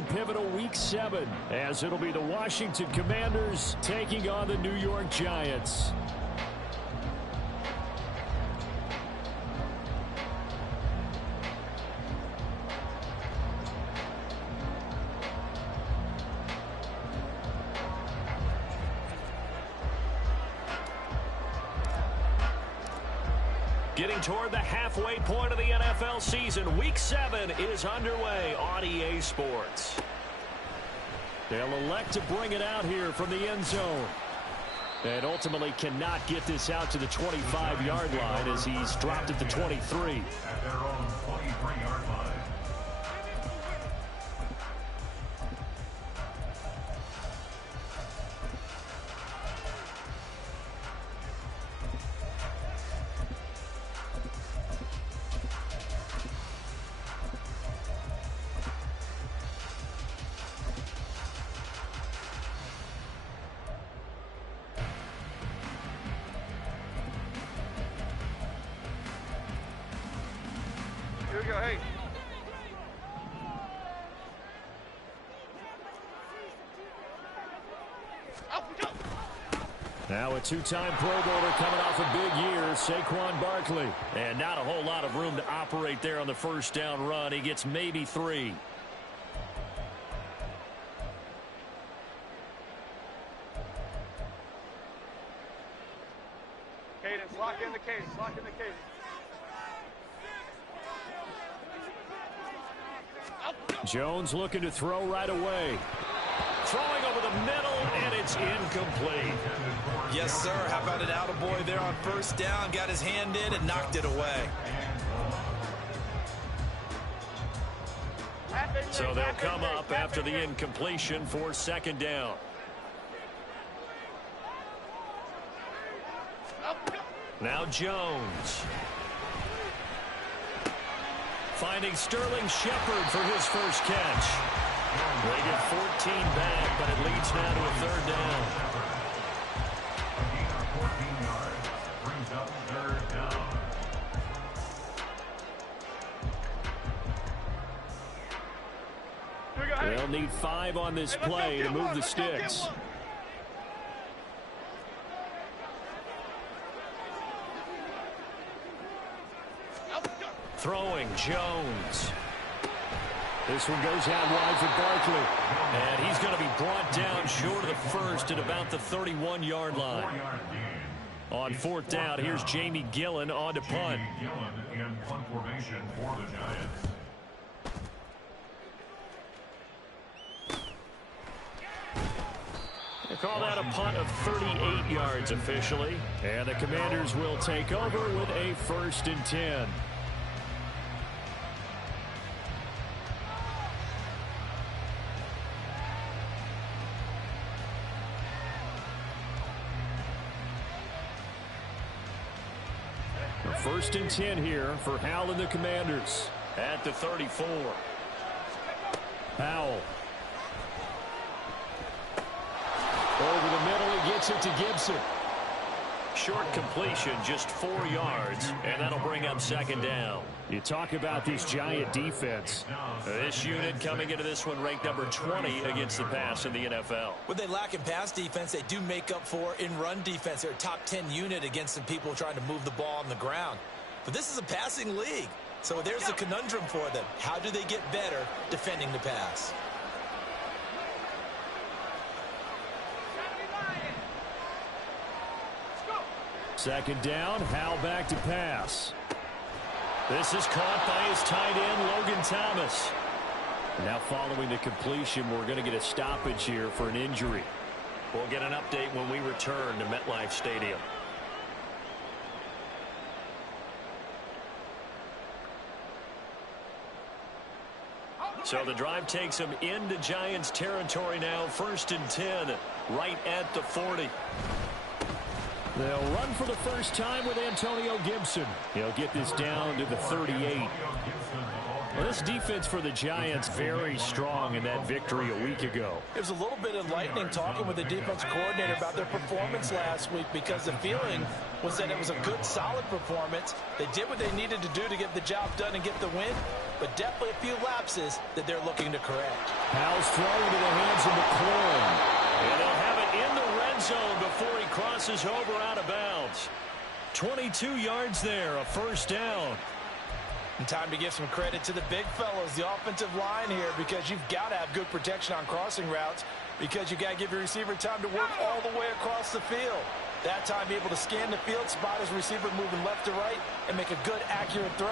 in pivotal Week 7, as it'll be the Washington Commanders taking on the New York Giants. Getting toward the halfway point of the NFL season, Week 7 is underway on EA Sports. They'll elect to bring it out here from the end zone. And ultimately cannot get this out to the 25-yard line as he's dropped at the 23. At their own 23-yard line. Here we go, hey. Now a two-time Pro Bowler coming off a big year, Saquon Barkley. And not a whole lot of room to operate there on the first down run. He gets maybe 3. Cadence, lock in the cadence, lock in the cadence. Jones looking to throw right away. Throwing over the middle, and it's incomplete. Yes, sir. How about an attaboy there on first down? Got his hand in and knocked it away. So they'll come up after the incompletion for second down. Now Jones. Finding Sterling Shepard for his first catch. They get 14 back, but it leads now to a third down. A gain of 14 yards brings up third down. They'll need 5 on this play to move the sticks. Throwing Jones. This one goes out wide for Barkley. And he's going to be brought down short of the first at about the 31-yard line. On fourth down, here's Jamie Gillen on to punt. Gillen in punt formation for the Giants. They call that a punt of 38 yards officially. And the Commanders will take over with a 1st and 10. First and 10 here for Howell and the Commanders at the 34. Howell. Over the middle, he gets it to Gibson. Short completion, just 4 yards, and that'll bring up second down. You talk about this Giant defense. This unit coming into this one ranked number 20 against the pass in the NFL. What they lack in pass defense, they do make up for in run defense. They're a top 10 unit against some people trying to move the ball on the ground. But this is a passing league, so there's a conundrum for them. How do they get better defending the pass? Second down, Howell back to pass. This is caught by his tight end, Logan Thomas. Now following the completion, we're going to get a stoppage here for an injury. We'll get an update when we return to MetLife Stadium. So the drive takes him into Giants territory now. 1st and 10, right at the 40. They'll run for the first time with Antonio Gibson. He'll get this down to the 38. Well, this defense for the Giants very strong in that victory a week ago. It was a little bit enlightening talking with the defense coordinator about their performance last week, because the feeling was that it was a good, solid performance. They did what they needed to do to get the job done and get the win, but definitely a few lapses that they're looking to correct. Powell's throw into the hands of McLaurin. And they'll have it in the red zone before he crosses over out of bounds. 22 yards there, a first down. And time to give some credit to the big fellas, the offensive line here, because you've got to have good protection on crossing routes, because you've got to give your receiver time to work all the way across the field. That time, be able to scan the field, spot his receiver moving left to right, and make a good, accurate throw.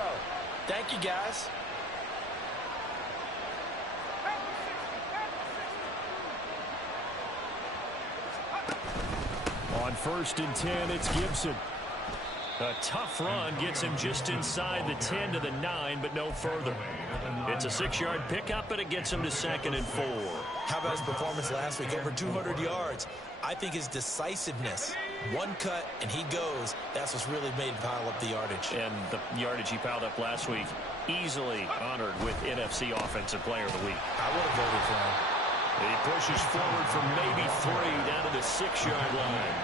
Thank you, guys. On 1st and 10, it's Gibson. A tough run gets him just inside the 10 to the 9, but no further. It's a 6-yard pickup, and it gets him to 2nd and 4. How about his performance last week? Over 200 yards. I think his decisiveness, one cut, and he goes. That's what's really made him pile up the yardage. And the yardage he piled up last week, easily honored with NFC Offensive Player of the Week. I would have voted for him. He pushes forward for maybe 3 down to the 6-yard line.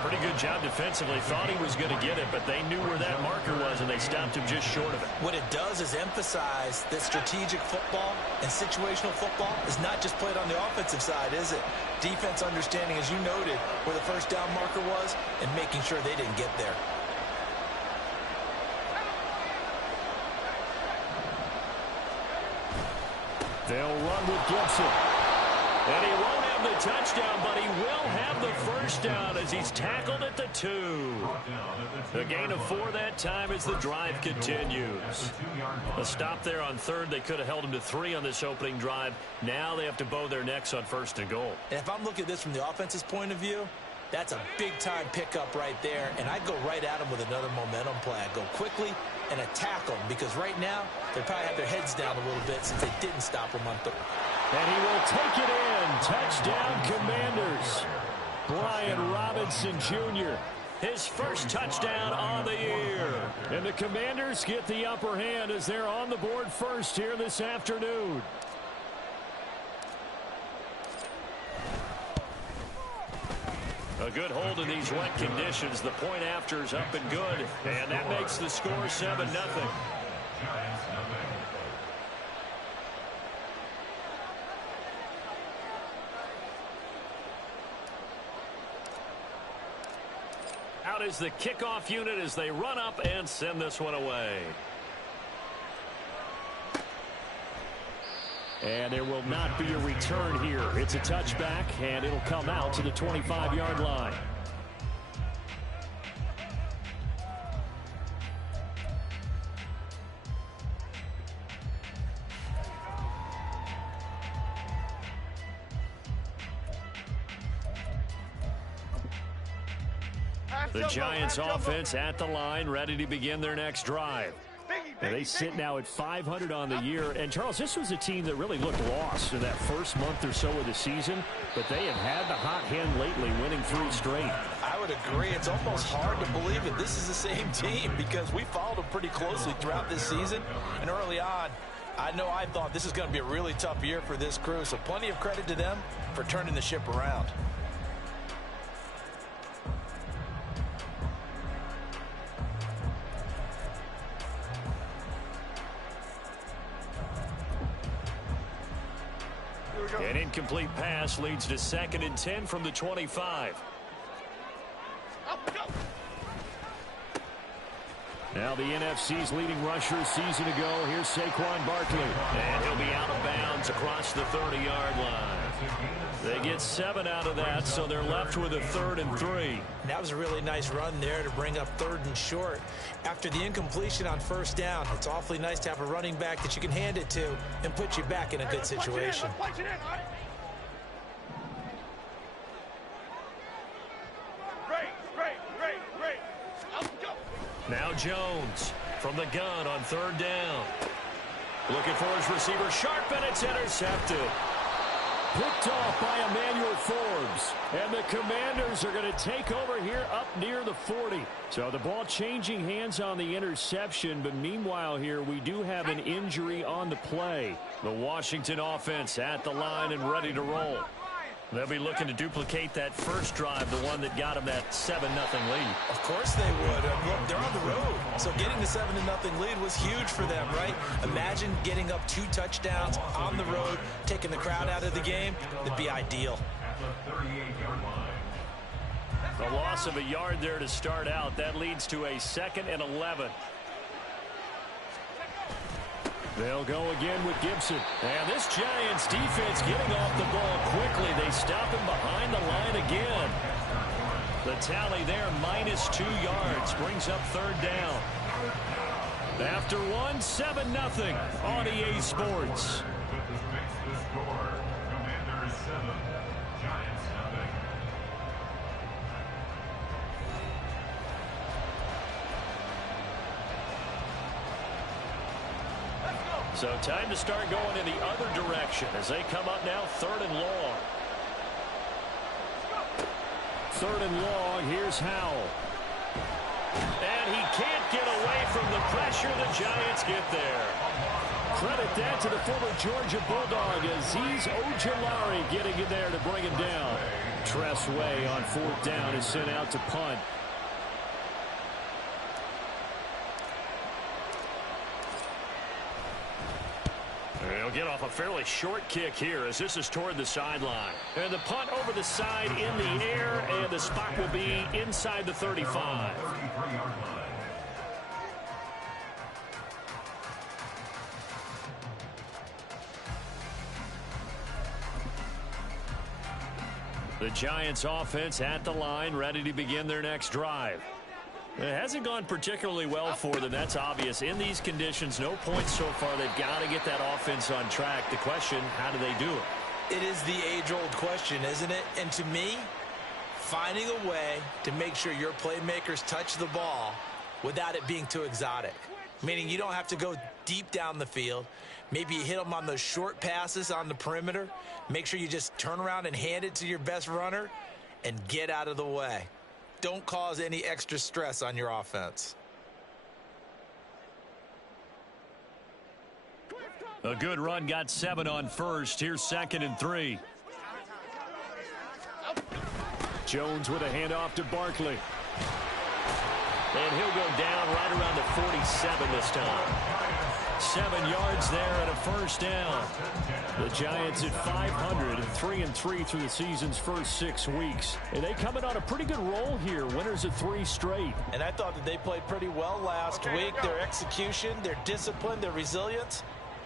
Pretty good job defensively. Thought he was going to get it, but they knew where that marker was, and they stopped him just short of it. What it does is emphasize that strategic football and situational football is not just played on the offensive side, is it? Defense understanding, as you noted, where the first down marker was and making sure they didn't get there. They'll run with Gibson. And he won't have the touchdown, but he will have the first down as he's tackled at the 2. A gain of 4 that time as the drive continues. A stop there on 3rd. They could have held him to 3 on this opening drive. Now they have to bow their necks on 1st and goal. And if I'm looking at this from the offense's point of view, that's a big-time pickup right there, and I'd go right at him with another momentum play. I'd go quickly and attack them, because right now they probably have their heads down a little bit since they didn't stop him on 3rd. And he will take it in. Touchdown, Commanders. Brian Robinson Jr., his first touchdown on the year. And the Commanders get the upper hand as they're on the board first here this afternoon. A good hold in these wet conditions. The point after is up and good. And that makes the score 7-0. Out is the kickoff unit as they run up and send this one away. And there will not be a return here. It's a touchback, and it'll come out to the 25-yard line. The Giants offense at the line, ready to begin their next drive. And they sit now at 500 on the year. And, Charles, this was a team that really looked lost in that first month or so of the season, but they have had the hot hand lately, winning 3 straight. I would agree. It's almost hard to believe that this is the same team, because we followed them pretty closely throughout this season. And early on, I thought this is going to be a really tough year for this crew, so plenty of credit to them for turning the ship around. An incomplete pass leads to 2nd and 10 from the 25. Now the NFC's leading rusher a season ago. Here's Saquon Barkley. And he'll be out of bounds across the 30-yard line. They get 7 out of that, so they're left with a 3rd and 3. That was a really nice run there to bring up 3rd and short. After the incompletion on 1st down, it's awfully nice to have a running back that you can hand it to and put you back in a good situation. Now Jones from the gun on 3rd down. Looking for his receiver, sharp, and it's intercepted. Picked off by Emmanuel Forbes. And the Commanders are going to take over here up near the 40. So the ball changing hands on the interception. But meanwhile here, we do have an injury on the play. The Washington offense at the line and ready to roll. They'll be looking to duplicate that first drive, the one that got them that 7-0 lead. Of course they would. Look, they're on the road. So getting the 7-0 lead was huge for them, right? Imagine getting up 2 touchdowns on the road, take taking the crowd out of the game, that'd be ideal. At the 38-yard line. A loss of a yard there to start out. That leads to a 2nd and 11. They'll go again with Gibson. And this Giants defense getting off the ball quickly. They stop him behind the line again. The tally there, -2 yards, brings up 3rd down. After 1, 7-0 on EA Sports. Makes the score. Commanders 7, Giants 0. So time to start going in the other direction as they come up now 3rd and long. 3rd and long, here's Howell. And he can't get away from the pressure. The Giants get there. Credit that to the former Georgia Bulldog, Azeez Ojulari getting in there to bring him down. Tress Way on 4th down is sent out to punt. He'll get off a fairly short kick here as this is toward the sideline. And the punt over the side in the air, and the spot will be inside the 35. 33-yard line. The Giants offense at the line, ready to begin their next drive. It hasn't gone particularly well for them. That's obvious. In these conditions, no points so far. They've got to get that offense on track. The question, how do they do it? It is the age-old question, isn't it? And to me, finding a way to make sure your playmakers touch the ball without it being too exotic. Meaning you don't have to go deep down the field. Maybe you hit them on those short passes on the perimeter. Make sure you just turn around and hand it to your best runner and get out of the way. Don't cause any extra stress on your offense. A good run, got 7 on first. Here's 2nd and 3. Jones with a handoff to Barkley. And he'll go down right around the 47 this time. 7 yards there and a 1st down. The Giants at 500 and 3-3 through the season's first 6 weeks. And they coming on a pretty good roll here. Winners of 3 straight. And I thought that they played pretty well last week. Their execution, their discipline, their resilience,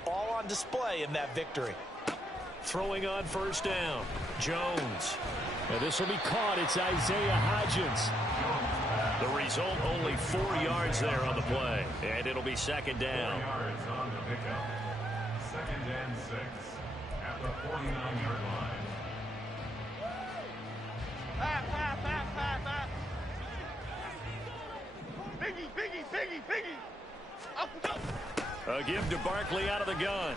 all on display in that victory. Throwing on 1st down. Jones. And this will be caught. It's Isaiah Hodgins. The result, only 4 yards there on the play. And it'll be 2nd down. 4 yards on the pickup. 2nd and 6 at the 49-yard line. Pass. Biggie. Up. A give to Barkley out of the gun.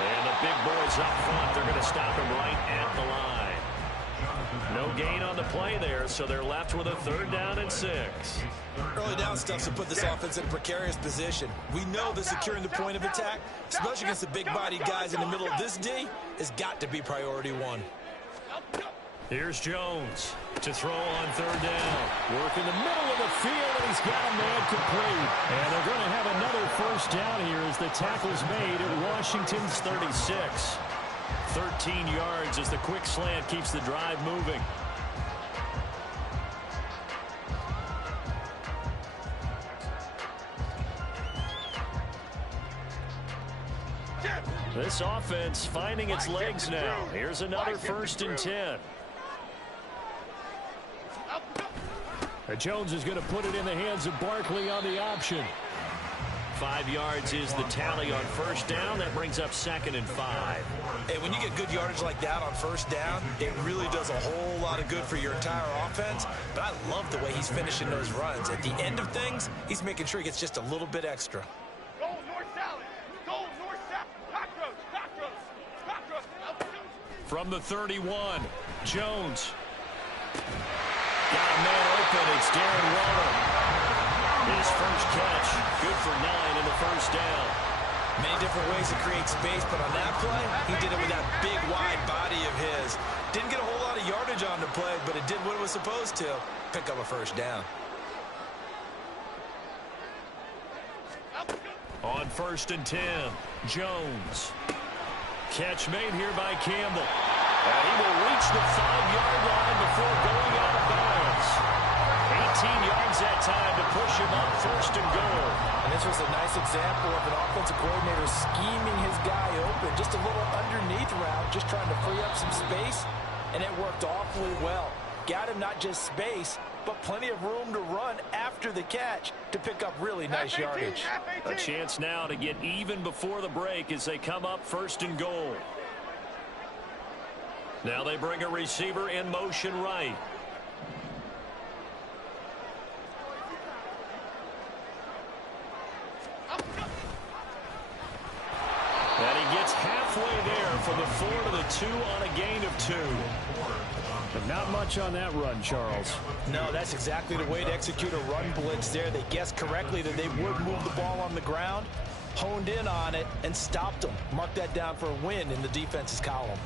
And the big boys up front, they're going to stop him right at the line. No gain on the play there, so they're left with a 3rd down and 6. Early down stuff to put this offense in a precarious position. We know that securing the point of attack, especially against the big-bodied guys in the middle of this D, has got to be priority 1. Here's Jones to throw on 3rd down. Work in the middle of the field, and he's got a man complete. And they're going to have another 1st down here as the tackle's made at Washington's 36. 13 yards as the quick slant keeps the drive moving. This offense finding its legs now. Here's another 1st and 10. Jones is going to put it in the hands of Barkley on the option. 5 yards is the tally on 1st down. That brings up 2nd and 5. Hey, when you get good yardage like that on 1st down, it really does a whole lot of good for your entire offense. But I love the way he's finishing those runs. At the end of things, he's making sure he gets just a little bit extra. Go north south. Cockroach. From the 31, Jones. Got a man open. It's Darren Waller. His first catch, good for 9 in the 1st down. Many different ways to create space, but on that play, he did it with that big, wide body of his. Didn't get a whole lot of yardage on the play, but it did what it was supposed to. Pick up a 1st down. On 1st and 10, Jones. Catch made here by Campbell. And he will reach the 5-yard line before going out of bounds. 18 yards that time to push him up first and goal. And this was a nice example of an offensive coordinator scheming his guy open. Just a little underneath route, just trying to free up some space. And it worked awfully well. Got him not just space, but plenty of room to run after the catch to pick up really nice yardage. A chance now to get even before the break as they come up first and goal. Now they bring a receiver in motion right. And he gets halfway there from the 4 to the 2 on a gain of 2. But not much on that run, Charles. No, that's exactly the way to execute a run blitz there. They guessed correctly that they would move the ball on the ground, honed in on it, and stopped them. Mark that down for a win in the defense's column.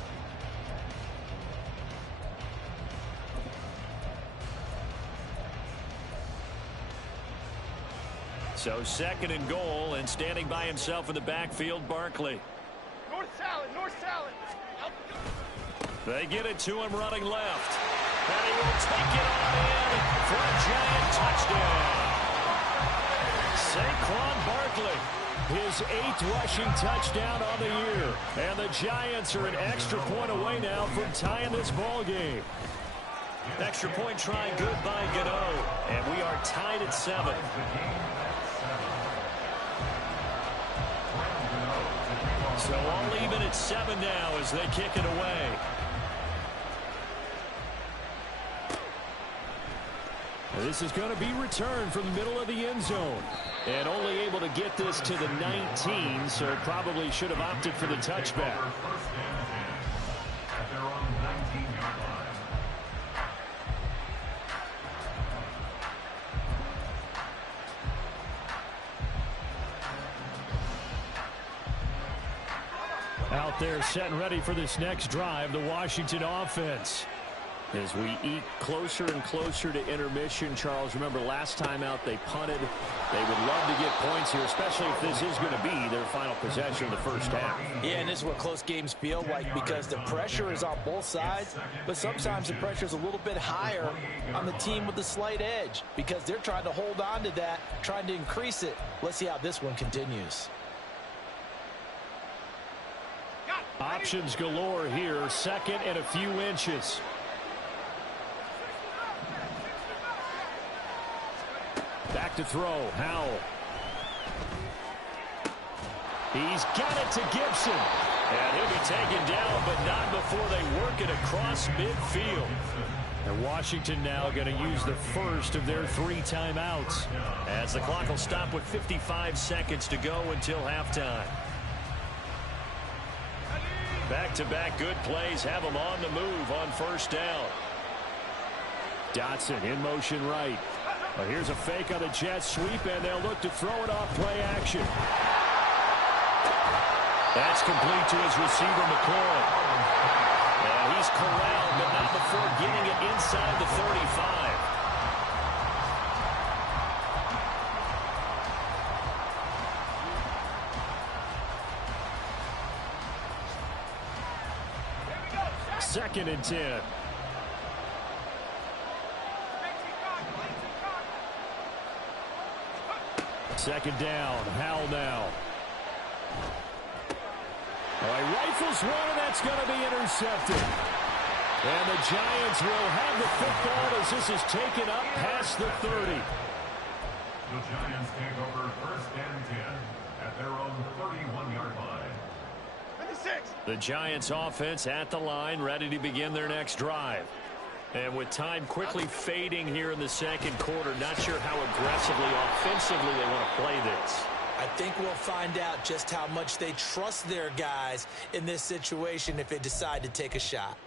So second and goal, and standing by himself in the backfield, Barkley. North salad, north salad. They get it to him running left. And he will take it on in for a Giant touchdown. Saquon Barkley, his 8th rushing touchdown on the year. And the Giants are an extra point away now from tying this ball game. Extra point try good by Gano. And we are tied at 7. So all even at 7 now as they kick it away. This is going to be returned from the middle of the end zone. And only able to get this to the 19, so probably should have opted for the touchback. At their own 19-yard line. Out there set and ready for this next drive, the Washington offense. As we eke closer and closer to intermission, Charles, remember last time out they punted. They would love to get points here, especially if this is going to be their final possession of the first half. Yeah, and this is what close games feel like because the pressure is on both sides, but sometimes the pressure is a little bit higher on the team with the slight edge because they're trying to hold on to that, trying to increase it. Let's see how this one continues. Options galore here, second and a few inches. Back to throw, Howell. He's got it to Gibson. And he'll be taken down, but not before they work it across midfield. And Washington now going to use the first of their 3 timeouts. As the clock will stop with 55 seconds to go until halftime. Back-to-back good plays have them on the move on first down. Dotson in motion right. Well, here's a fake on the jet sweep, and they'll look to throw it off play action. That's complete to his receiver, McCoy. And he's corralled, but not before getting it inside the 35. Second and 10. Second down, Howell now. All right, rifles one, and that's going to be intercepted. And the Giants will have the football as this is taken up past the 30. The Giants take over first and 10 at their own 31-yard line. 56. The Giants offense at the line, ready to begin their next drive. And with time quickly fading here in the second quarter, not sure how aggressively, offensively they want to play this. I think we'll find out just how much they trust their guys in this situation if they decide to take a shot.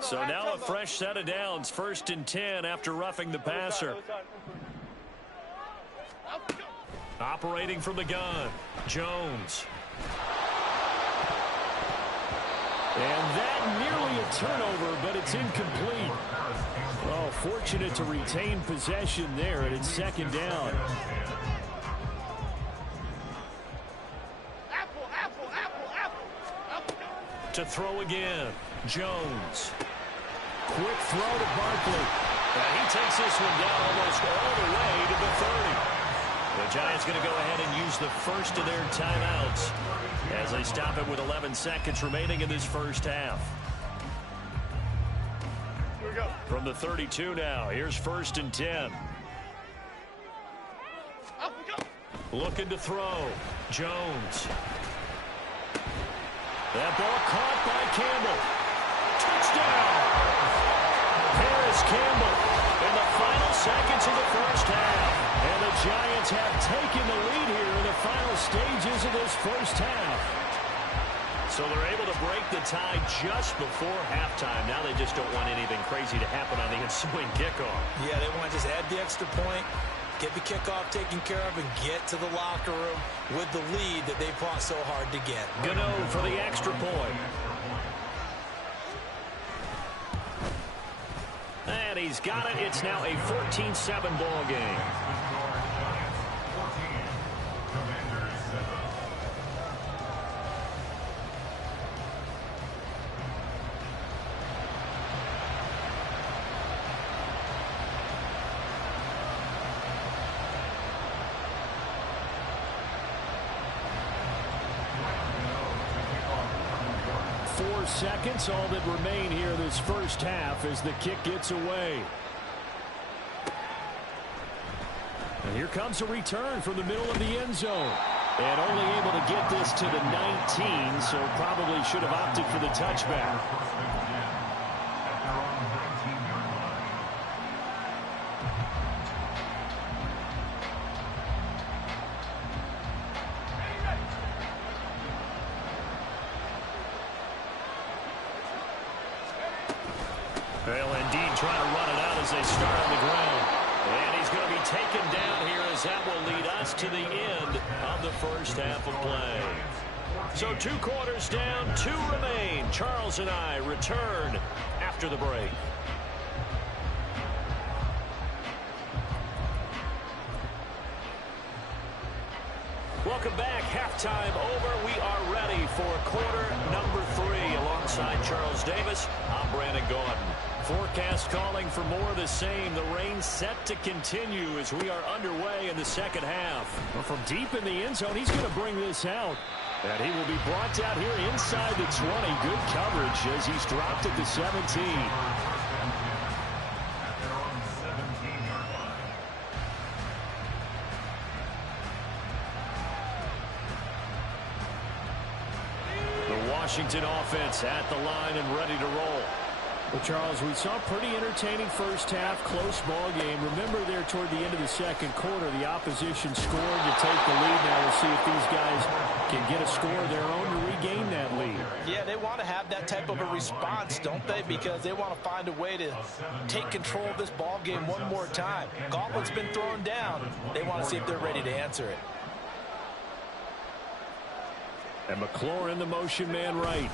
So now a fresh set of downs, first and 10 after roughing the passer. Operating from the gun, Jones. And that nearly a turnover, but it's incomplete. Oh, fortunate to retain possession there, and it's second down. To throw again, Jones. Quick throw to Barkley. And he takes this one down almost all the way to the 30. The Giants going to go ahead and use the first of their timeouts as they stop it with 11 seconds remaining in this first half. Here we go. From the 32 now, here's 1st and 10. Up we go. Looking to throw, Jones. That ball caught by Campbell. Touchdown! Paris Campbell in the final seconds of the first half. And the Giants have taken the lead here in the final stages of this first half. So they're able to break the tie just before halftime. Now they just don't want anything crazy to happen on the ensuing kickoff. Yeah, they want to just add the extra point, get the kickoff taken care of, and get to the locker room with the lead that they fought so hard to get. Gano for the extra point. And he's got it. It's now a 14-7 ball game. 4 seconds, all that remain here this first half as the kick gets away. And here comes a return from the middle of the end zone. And only able to get this to the 19, so probably should have opted for the touchback. Well, indeed, trying to run it out as they start on the ground. And he's going to be taken down here as that will lead us to the end of the first half of play. So 2 quarters down, 2 remain. Charles and I return after the break. Welcome back. Halftime over. We are ready for quarter number 3. Alongside Charles Davis, I'm Brandon Gaudin. Forecast calling for more of the same. The rain set to continue as we are underway in the second half. Well, from deep in the end zone, he's going to bring this out. And he will be brought down here inside the 20. Good coverage as he's dropped at the 17. Washington offense at the line and ready to roll. Well, Charles, we saw a pretty entertaining first half, close ball game. Remember there toward the end of the second quarter, the opposition scored to take the lead. Now we'll see if these guys can get a score of their own to regain that lead. Yeah, they want to have that type of a response, don't they? Because they want to find a way to take control of this ball game one more time. Gauntlet's been thrown down. They want to see if they're ready to answer it. And McLaurin, the motion man right.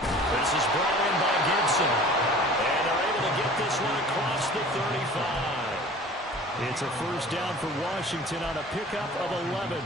This is brought in by Gibson. And they're able to get this one across the 35. It's a first down for Washington on a pickup of 11.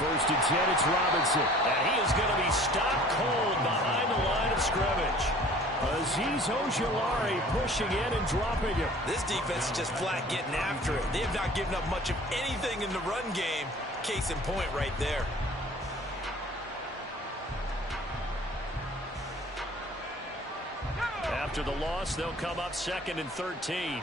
First and 10, it's Robinson. And he is going to be stopped cold behind the line of scrimmage. Azeez Ojulari pushing in and dropping him. This defense is just flat getting after it. They have not given up much of anything in the run game. Case in point right there. After the loss, they'll come up 2nd and 13.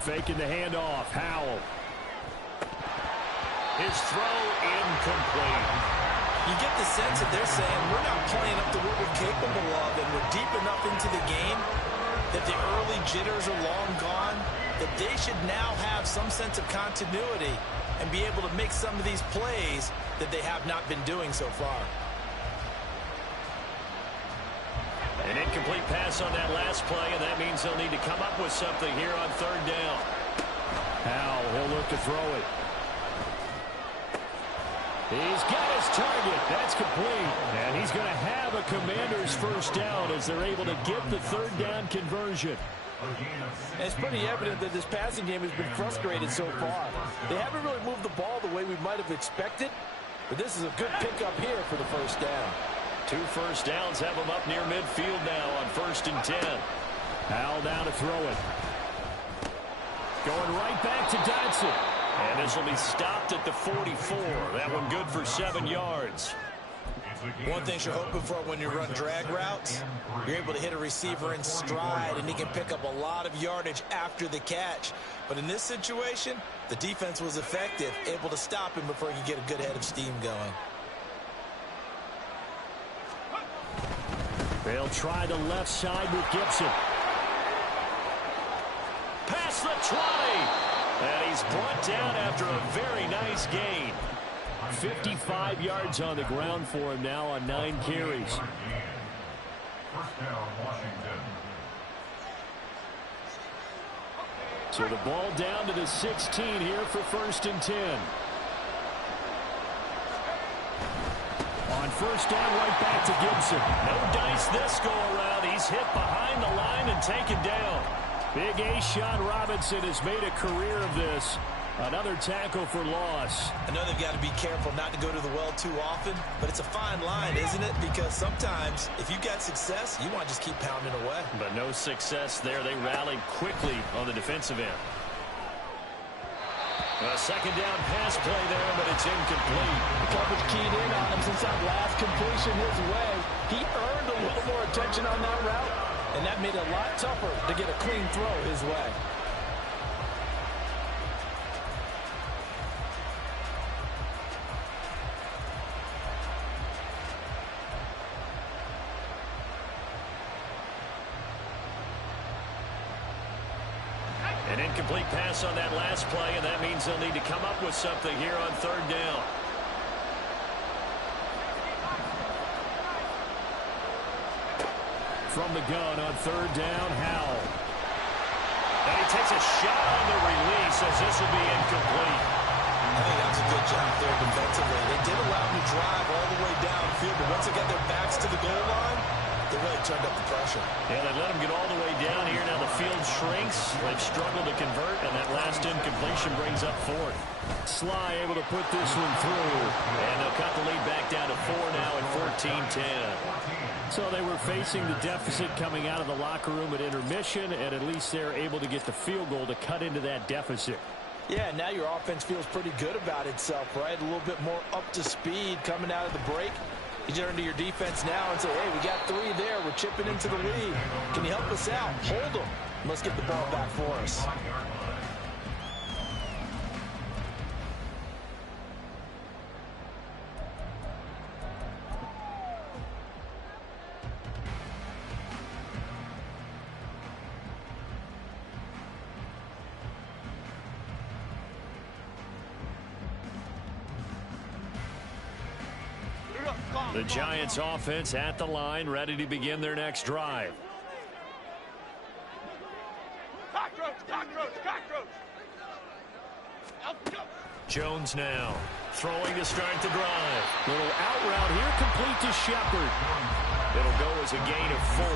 Faking the handoff. Howell. His throw incomplete. You get the sense that they're saying we're not playing up to what we're capable of, and we're deep enough into the game that the early jitters are long gone, that they should now have some sense of continuity and be able to make some of these plays that they have not been doing so far. An incomplete pass on that last play, and that means they'll need to come up with something here on third down. Howell, he'll look to throw it. He's got his target. That's complete. And he's going to have a Commander's first down as they're able to get the third down conversion. And it's pretty evident that this passing game has been frustrated so far. They haven't really moved the ball the way we might have expected, but this is a good pickup here for the first down. 2 first downs have them up near midfield now on 1st and 10. Howell down to throw it. Going right back to Dodson. And this will be stopped at the 44. That one good for 7 yards. One thing you're hoping for when you run drag routes, you're able to hit a receiver in stride, and he can pick up a lot of yardage after the catch. But in this situation, the defense was effective, able to stop him before he could get a good head of steam going. They'll try the left side with Gibson. Past the 20. And he's brought down after a very nice gain. 55 yards on the ground for him now on 9 carries. First down, Washington. So the ball down to the 16 here for 1st and 10. On first down, right back to Gibson. No dice this go around. He's hit behind the line and taken down. Big A'Shawn Robinson has made a career of this. Another tackle for loss. I know they've got to be careful not to go to the well too often, but it's a fine line, isn't it? Because sometimes, if you got success, you want to just keep pounding away. But no success there. They rallied quickly on the defensive end. A second down pass play there, but it's incomplete. The coverage keyed in on him since that last completion his way. He earned a little more attention on that route, and that made it a lot tougher to get a clean throw his way. An incomplete pass on that last play, and that means they'll need to come up with something here on third down. From the gun on third down, Howell. And he takes a shot on the release as this will be incomplete. I think that was a good job there defensively. They did allow them to drive all the way downfield, but once they got their backs to the goal line, they really turned up the pressure. Yeah, they let them get all the way down here. Now the field shrinks. They've struggled to convert, and that last incompletion brings up 4th. Sly able to put this one through. And they'll cut the lead back down to 4 now at 14-10. So they were facing the deficit coming out of the locker room at intermission, and at least they're able to get the field goal to cut into that deficit. Yeah, now your offense feels pretty good about itself, right? A little bit more up to speed coming out of the break. You turn to your defense now and say, hey, we got 3 there. We're chipping into the lead. Can you help us out? Hold them. Let's get the ball back for us. The Giants offense at the line, ready to begin their next drive. Cockroach, cockroach, cockroach. Jones now throwing to start the drive. Little out route here, complete to Shepard. It'll go as a gain of 4,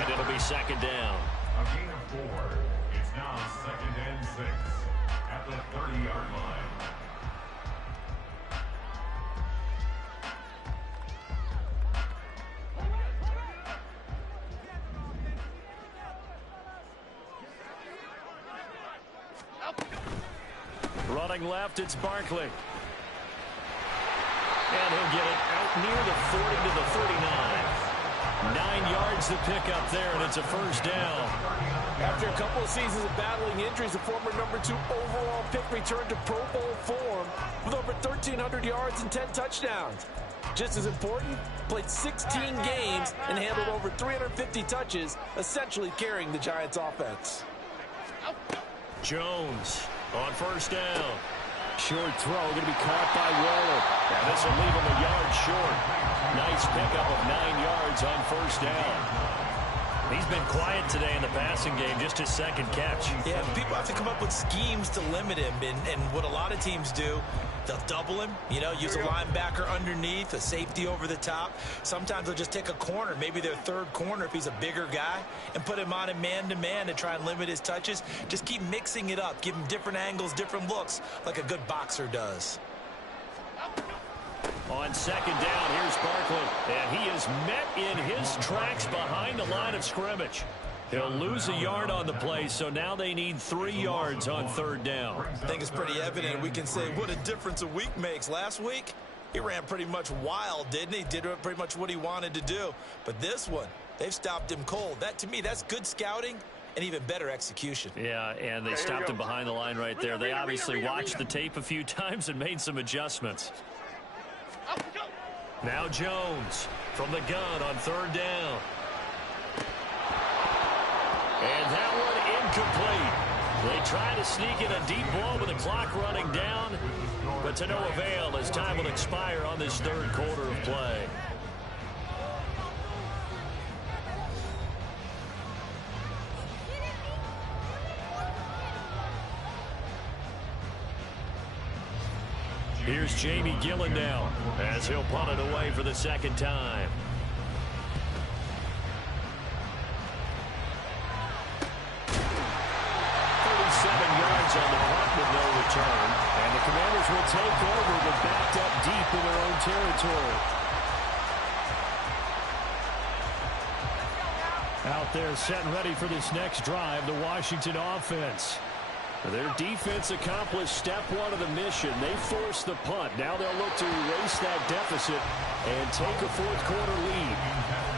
and it'll be second down. A gain of 4. It's now 2nd and 6 at the 30-yard line. Running left, it's Barkley. And he'll get it out near the 40 to the 39. 9 yards to pick up there, and it's a first down. After a couple of seasons of battling injuries, the former #2 overall pick returned to Pro Bowl form with over 1,300 yards and 10 touchdowns. Just as important, played 16 games and handled over 350 touches, essentially carrying the Giants offense. Jones on first down. Short throw, going to be caught by Waller. And this will leave him a yard short. Nice pickup of 9 yards on first down. He's been quiet today in the passing game, just his second catch. Yeah, people have to come up with schemes to limit him, and what a lot of teams do, they'll double him, use a linebacker underneath, a safety over the top. Sometimes they'll just take a corner, maybe their third corner if he's a bigger guy, and put him on a man-to-man to try and limit his touches. Just keep mixing it up, give him different angles, different looks, like a good boxer does. On second down, here's Barkley, and he is met in his tracks behind the line of scrimmage. He'll lose a yard on the play, so now they need 3 yards on third down. I think it's pretty evident. We can say what a difference a week makes. Last week, he ran pretty much wild, didn't he? Did pretty much what he wanted to do. But this one, they've stopped him cold. That, to me, that's good scouting and even better execution. Yeah, and they stopped him behind the line right there. They obviously watched the tape a few times and made some adjustments. Now Jones from the gun on third down. And that one incomplete. They try to sneak in a deep ball with the clock running down, but to no avail as time will expire on this third quarter of play. Here's Jamie Gillen now as he'll punt it away for the second time. Yards on the punt with no return. And the Commanders will take over, but backed up deep in their own territory. Out there set and ready for this next drive, the Washington offense. Their defense accomplished step one of the mission. They forced the punt. Now they'll look to erase that deficit and take a fourth quarter lead.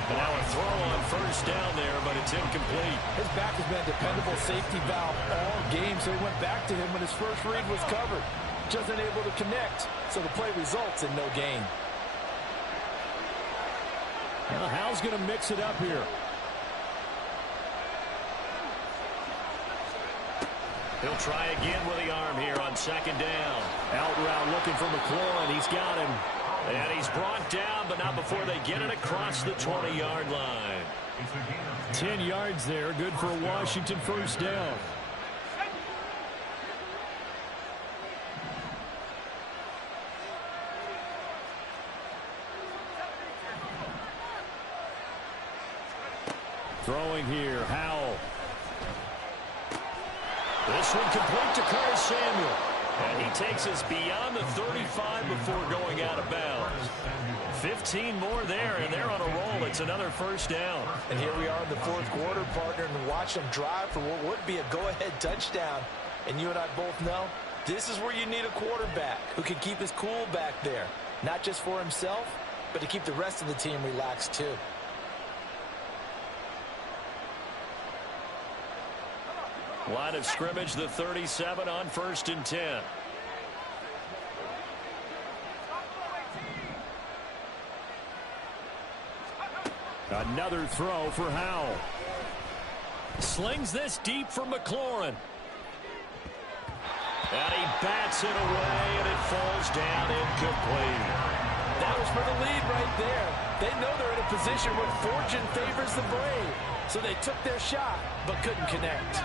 And now a throw on first down there, but it's incomplete. His back has been a dependable safety valve all game, so he went back to him when his first read was covered. Just unable to connect, so the play results in no gain. Well, Hal's going to mix it up here. He'll try again with the arm here on second down. Out route looking for McLaurin. He's got him. And he's brought down, but not before they get it across the 20-yard line. 10 yards there. Good for a Washington first down. Throwing here, Howell. This one complete to Curtis Samuel. And he takes us beyond the 35 before going out of bounds. 15 more there, and they're on a roll. It's another first down. And here we are in the fourth quarter, partner, and watch them drive for what would be a go-ahead touchdown. And you and I both know this is where you need a quarterback who can keep his cool back there. Not just for himself, but to keep the rest of the team relaxed too. Line of scrimmage, the 37 on 1st and 10. Another throw for Howell. Slings this deep for McLaurin. And he bats it away, and it falls down incomplete. That was for the lead right there. They know they're in a position where fortune favors the brave. So they took their shot, but couldn't connect.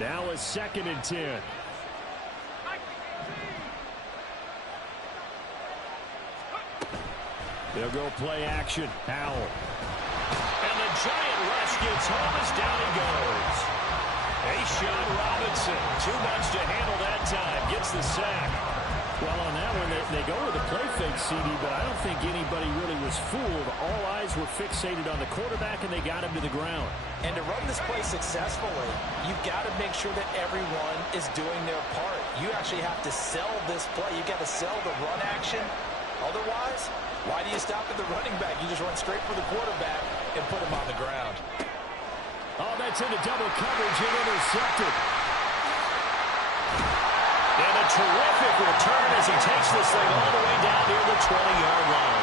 Now a 2nd and 10. They'll go play action. Howell. And the giant rush gets home as down he goes. A'Shawn Robinson, too much to handle that time. Gets the sack. Well, on that one, they go with a play fake, CD, but I don't think anybody really was fooled. All eyes were fixated on the quarterback, and they got him to the ground. And to run this play successfully, you've got to make sure that everyone is doing their part. You actually have to sell this play. You've got to sell the run action. Otherwise, why do you stop at the running back? You just run straight for the quarterback and put him on the ground. Oh, that's into double coverage and intercepted. And a terrific return as he takes this thing all the way down near the 20-yard line.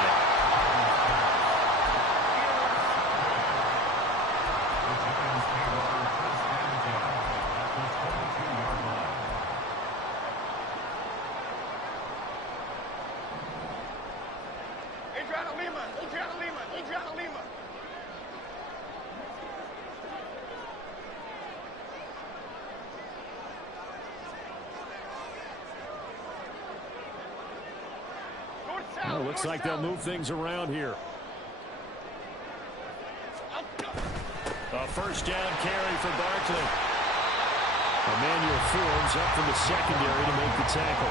Adriana Lima. Adriana Lima. Adriana Lima. Well, looks like they'll move things around here. A first down carry for Barkley. Emmanuel Forbes up from the secondary to make the tackle.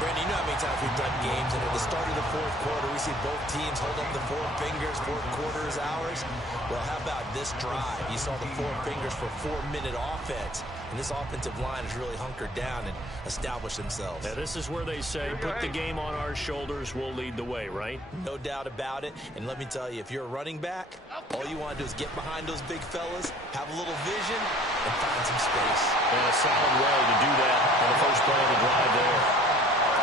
Brandon, you know how many times we've done games, and at the start of the fourth quarter, we see both teams hold up the four fingers, fourth quarter is ours. Well, how about this drive? You saw the four fingers for 4-minute offense, and this offensive line has really hunkered down and established themselves. Now, this is where they say, put the game on our shoulders, we'll lead the way, right? No doubt about it, and let me tell you, if you're a running back, all you want to do is get behind those big fellas, have a little vision, and find some space. And a solid way to do that on the first play of the drive there.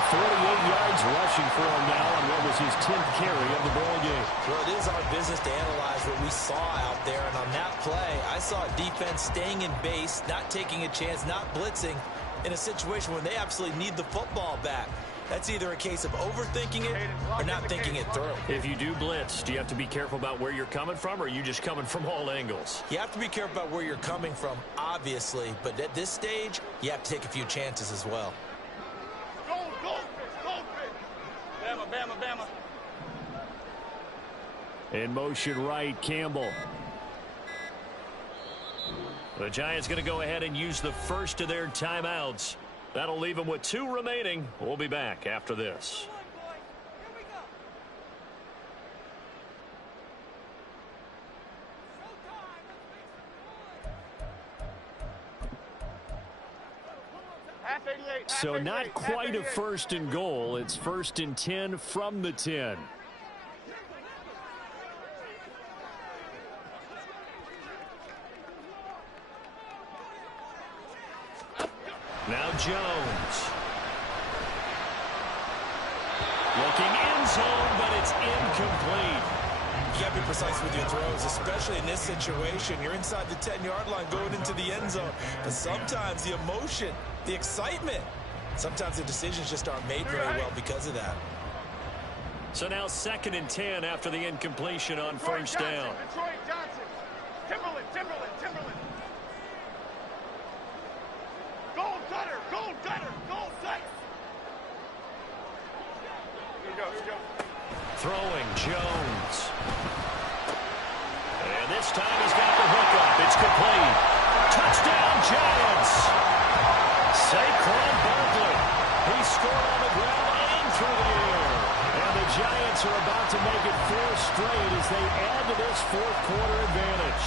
48 yards rushing for him now on what was his 10th carry of the ball game. Well, it is our business to analyze what we saw out there, and on that play, I saw a defense staying in base, not taking a chance, not blitzing, in a situation where they absolutely need the football back. That's either a case of overthinking it or not thinking it through. If you do blitz, do you have to be careful about where you're coming from, or are you just coming from all angles? You have to be careful about where you're coming from, obviously, but at this stage, you have to take a few chances as well. Bama, Bama, Bama. In motion right, Campbell. The Giants going to go ahead and use the first of their timeouts. That'll leave them with 2 remaining. We'll be back after this. So not quite a first and goal. It's 1st and 10 from the 10. Now Jones. Looking end zone, but it's incomplete. You got to be precise with your throws, especially in this situation. You're inside the 10-yard line going into the end zone. But sometimes the emotion, the excitement, sometimes the decisions just aren't made very well because of that. So now 2nd and 10 after the incompletion on first down. Detroit Johnson. Timberland. Gold gutter. Gold gutter. Here we go. Throwing Jones. And this time he's got the hookup. It's complete. Touchdown Giants. Saquon Barkley. He scored on the ground and through the air. And the Giants are about to make it 4 straight as they add to this fourth quarter advantage.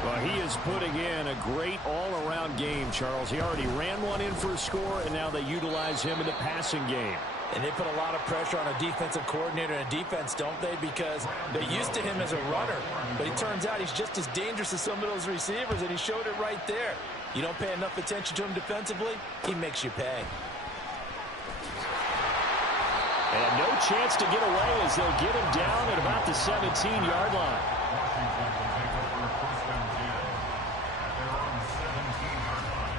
Well, he is putting in a great all-around game, Charles. He already ran one in for a score, and now they utilize him in the passing game. And they put a lot of pressure on a defensive coordinator and a defense, don't they? Because they're used to him as a runner. But it turns out he's just as dangerous as some of those receivers, and he showed it right there. You don't pay enough attention to him defensively, he makes you pay. And no chance to get away as they'll get him down at about the 17-yard line. Washington will take over 1st and 10 at their own 17-yard line.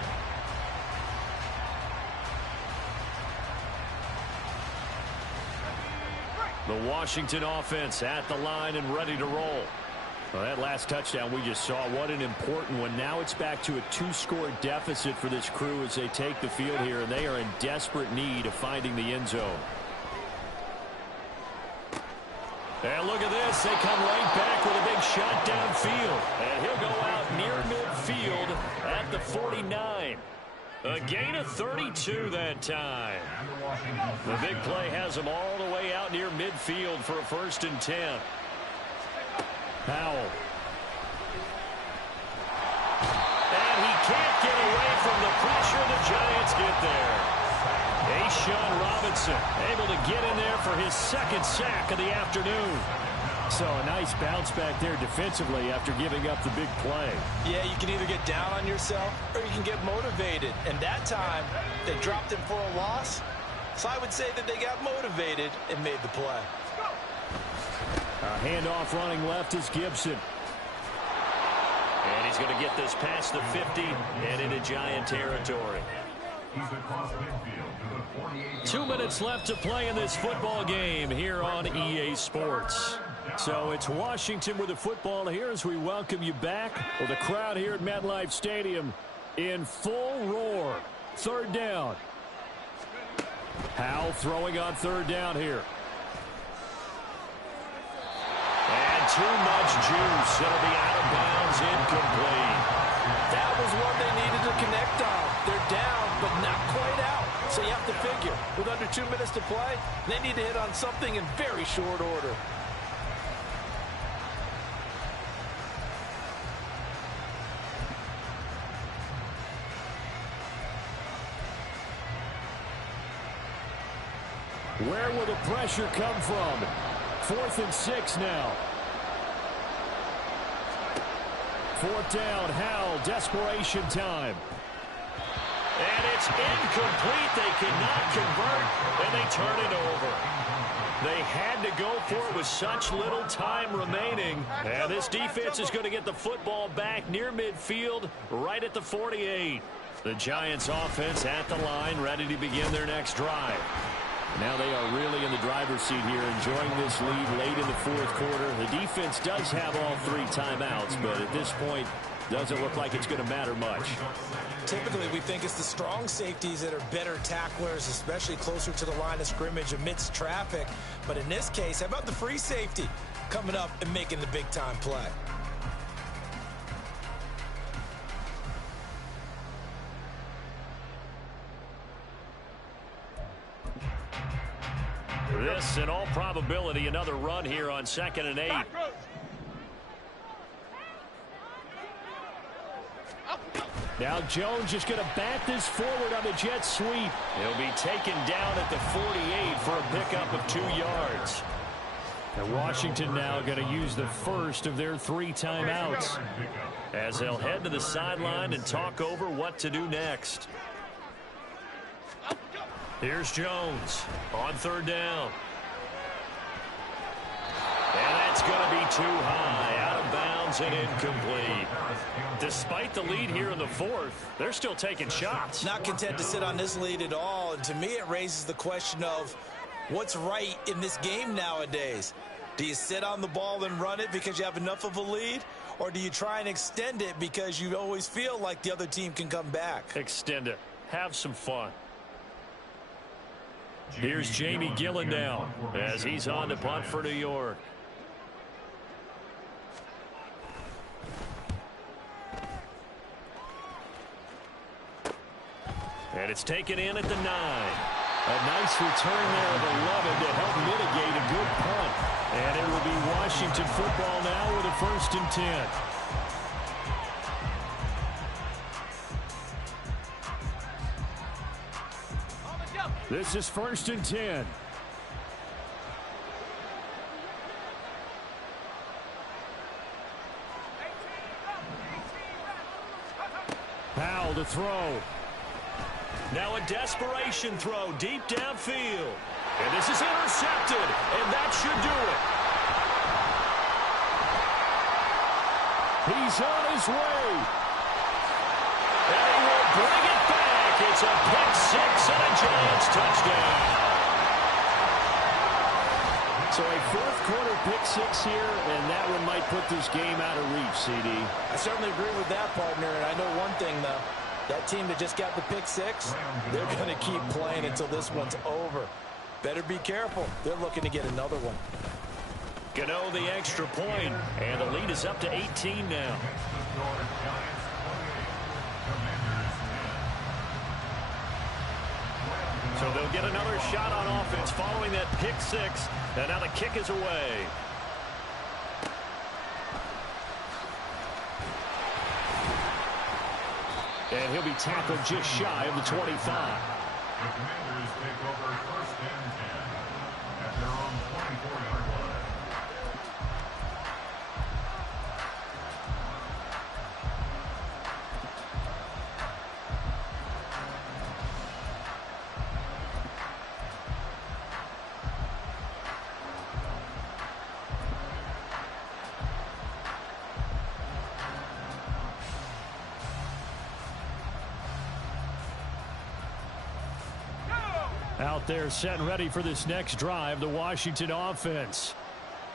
The Washington offense at the line and ready to roll. Well, that last touchdown we just saw, what an important one. Now it's back to a 2-score deficit for this crew as they take the field here, and they are in desperate need of finding the end zone. And look at this. They come right back with a big shot downfield. And he'll go out near midfield at the 49. A gain of 32 that time. The big play has him all the way out near midfield for a 1st and 10. Powell. And he can't get away from the pressure. The Giants get there. A'Shawn Robinson able to get in there for his 2nd sack of the afternoon. So a nice bounce back there defensively after giving up the big play. Yeah, you can either get down on yourself or you can get motivated. And that time, they dropped him for a loss. So I would say that they got motivated and made the play. A handoff running left is Gibson. And he's going to get this past the 50 and into Giant territory. He's across midfield to the 48. 2 minutes left to play in this football game here on EA Sports. So it's Washington with the football here as we welcome you back with the crowd here at MetLife Stadium in full roar. Third down. Howell throwing on third down here. And too much juice. It'll be out of bounds, incomplete. That was one they needed to connect on. They're down, but not quite out. So you have to figure, with under 2 minutes to play, they need to hit on something in very short order. Where will the pressure come from? 4th and 6 now. 4th down, Howell, desperation time. And it's incomplete. They cannot convert, and they turn it over. They had to go for it with such little time remaining. And this defense is going to get the football back near midfield, right at the 48. The Giants offense at the line, ready to begin their next drive. Now they are really in the driver's seat here, enjoying this lead late in the 4th quarter. The defense does have all 3 timeouts, but at this point, doesn't look like it's going to matter much. Typically, we think it's the strong safeties that are better tacklers, especially closer to the line of scrimmage amidst traffic. But in this case, how about the free safety coming up and making the big-time play? This, in all probability, another run here on 2nd and 8. Now Jones is going to bat this forward on the jet sweep. He'll be taken down at the 48 for a pickup of 2 yards. And Washington now going to use the first of their 3 timeouts as they'll head to the sideline and talk over what to do next. Here's Jones on 3rd down. And that's going to be too high, out of bounds and incomplete. Despite the lead here in the 4th, they're still taking shots. Not content to sit on this lead at all, and to me it raises the question of what's right in this game nowadays. Do you sit on the ball and run it because you have enough of a lead, or do you try and extend it because you always feel like the other team can come back? Extend it. Have some fun. Here's Jamie Gillen now as he's on to punt for New York. And it's taken in at the 9. A nice return there of 11 to help mitigate a good punt. And it will be Washington football now with a 1st and 10. This is 1st and 10. Howell to throw. Now a desperation throw deep downfield. And this is intercepted, and that should do it. He's on his way. And he will bring it back. It's a pick 6 and a Giants touchdown. So a 4th quarter pick 6 here, and that one might put this game out of reach, CD. I certainly agree with that, partner, and I know one thing, though. That team that just got the pick 6, they're going to keep playing until this one's over. Better be careful. They're looking to get another one. Gano the extra point, and the lead is up to 18 now. So they'll get another shot on offense following that pick 6, and now the kick is away. And he'll be tackled just shy of the 25. The Commanders take over 1st and 10 at their own 24-yard line. out there setting ready for this next drive, the Washington offense.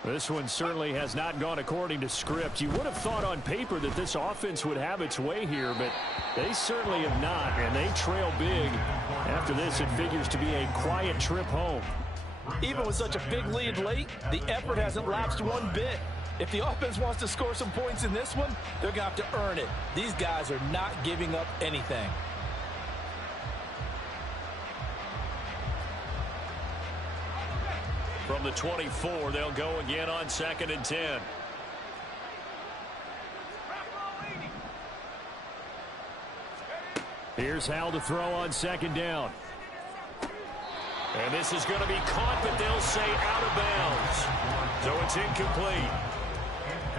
This one certainly has not gone according to script. You would have thought on paper that this offense would have its way here, but they certainly have not, and they trail big. After this, it figures to be a quiet trip home. Even with such a big lead late, the effort hasn't lapsed one bit. If the offense wants to score some points in this one, they're going to have to earn it. These guys are not giving up anything. From the 24, they'll go again on 2nd and 10. Here's Hal to throw on 2nd down. And this is going to be caught, but they'll say out of bounds. So it's incomplete.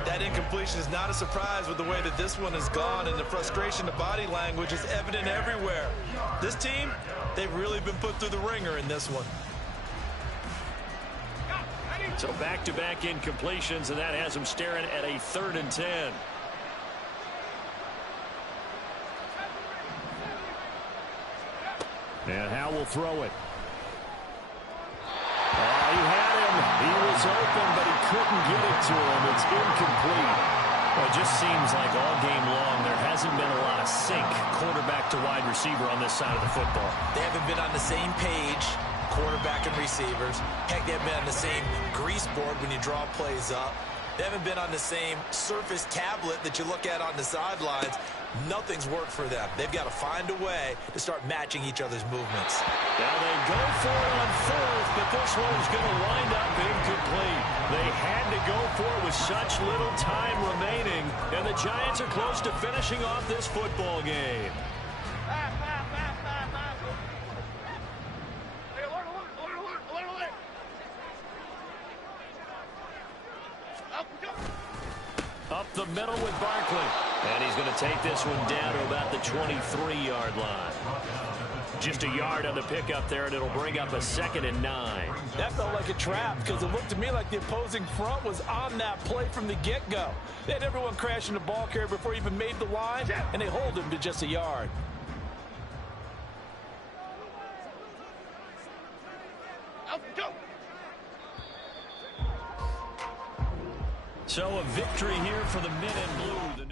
That incompletion is not a surprise with the way that this one has gone, and the frustration, the body language is evident everywhere. This team, they've really been put through the ringer in this one. So back-to-back incompletions, and that has them staring at a 3rd and 10. And Hal will throw it. He had him. He was open, but he couldn't get it to him. It's incomplete. Well, it just seems like all game long there hasn't been a lot of sync quarterback to wide receiver on this side of the football. They haven't been on the same page, quarterback and receivers. Heck, they haven't been on the same grease board when you draw plays up. They haven't been on the same surface tablet that you look at on the sidelines. Nothing's worked for them. They've got to find a way to start matching each other's movements. Now they go for it on 4th, but this one is going to wind up incomplete. They had to go for it with such little time remaining, and the Giants are close to finishing off this football game. Up the middle with Barkley. And he's going to take this one down to about the 23-yard line. Just a yard on the pickup there, and it'll bring up a 2nd and 9. That felt like a trap because it looked to me like the opposing front was on that play from the get-go. They had everyone crashing the ball carrier before he even made the line, and they hold him to just a yard. So a victory here for the men in blue.